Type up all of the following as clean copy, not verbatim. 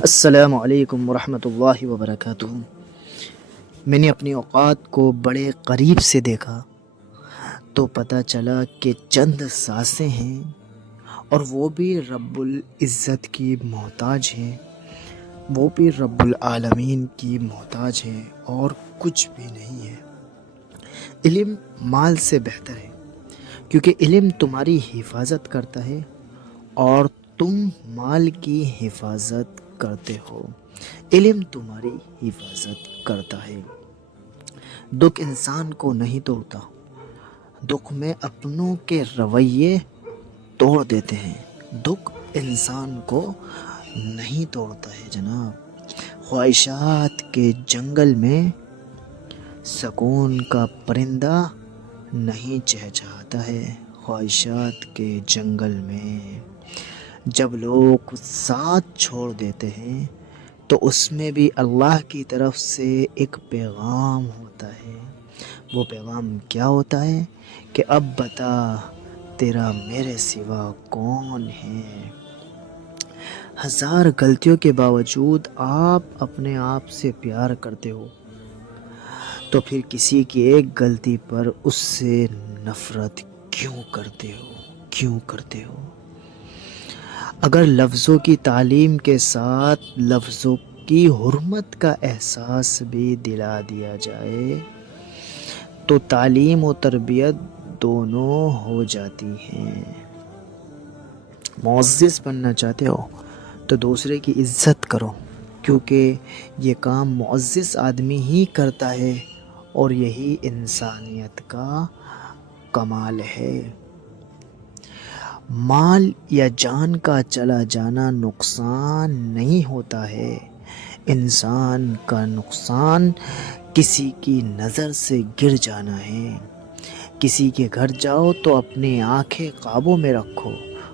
السلام علیکم ورحمۃ اللہ وبرکاتہ۔ میں نے اپنی اوقات کو بڑے قریب سے دیکھا تو پتہ چلا کہ چند سانسیں ہیں اور وہ بھی رب العزت کی محتاج ہیں، وہ بھی رب العالمین کی محتاج ہیں اور کچھ بھی نہیں ہے۔ علم مال سے بہتر ہے کیونکہ علم تمہاری حفاظت کرتا ہے اور تم مال کی حفاظت کرتے ہو۔ علم تمہاری حفاظت کرتا ہے۔ دکھ انسان کو نہیں توڑتا، دکھ میں اپنوں کے رویے توڑ دیتے ہیں۔ دکھ انسان کو نہیں توڑتا ہے جناب۔ خواہشات کے جنگل میں سکون کا پرندہ نہیں چہچہاتا ہے۔ خواہشات کے جنگل میں جب لوگ ساتھ چھوڑ دیتے ہیں تو اس میں بھی اللہ کی طرف سے ایک پیغام ہوتا ہے۔ وہ پیغام کیا ہوتا ہے کہ اب بتا تیرا میرے سوا کون ہے۔ ہزار غلطیوں کے باوجود آپ اپنے آپ سے پیار کرتے ہو تو پھر کسی کی ایک غلطی پر اس سے نفرت کیوں کرتے ہو؟ اگر لفظوں کی تعلیم کے ساتھ لفظوں کی حرمت کا احساس بھی دلا دیا جائے تو تعلیم و تربیت دونوں ہو جاتی ہیں۔ معزز بننا چاہتے ہو تو دوسرے کی عزت کرو، کیونکہ یہ کام معزز آدمی ہی کرتا ہے اور یہی انسانیت کا کمال ہے۔ مال یا جان کا چلا جانا نقصان نہیں ہوتا ہے۔ انسان کا نقصان کسی کی نظر سے گر جانا ہے۔ کسی کے گھر جاؤ تو اپنی آنکھیں قابو میں رکھو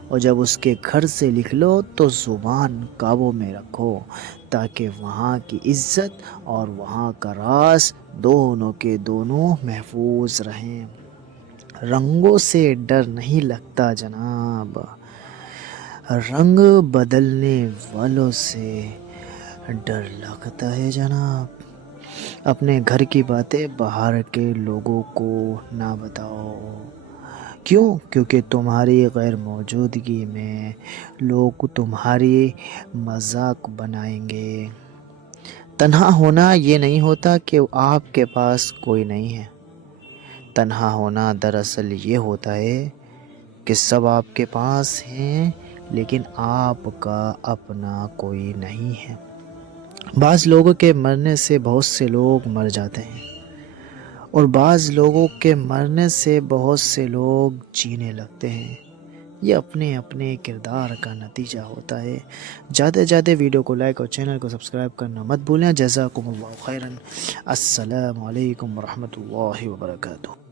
اور جب اس کے گھر سے نکلو تو زبان قابو میں رکھو، تاکہ وہاں کی عزت اور وہاں کا راز دونوں کے دونوں محفوظ رہیں۔ رنگوں سے ڈر نہیں لگتا جناب، رنگ بدلنے والوں سے ڈر لگتا ہے جناب۔ اپنے گھر کی باتیں باہر کے لوگوں کو نہ بتاؤ۔ کیوں؟ کیونکہ تمہاری غیر موجودگی میں لوگ تمہاری مذاق بنائیں گے۔ تنہا ہونا یہ نہیں ہوتا کہ آپ کے پاس کوئی نہیں ہے۔ تنہا ہونا دراصل یہ ہوتا ہے کہ سب آپ کے پاس ہیں لیکن آپ کا اپنا کوئی نہیں ہے۔ بعض لوگوں کے مرنے سے بہت سے لوگ مر جاتے ہیں اور بعض لوگوں کے مرنے سے بہت سے لوگ جینے لگتے ہیں۔ یہ اپنے اپنے کردار کا نتیجہ ہوتا ہے۔ زیادہ سے زیادہ ویڈیو کو لائک اور چینل کو سبسکرائب کرنا مت بھولیں۔ جزاکم اللہ خیرا۔ السلام علیکم ورحمۃ اللہ وبرکاتہ۔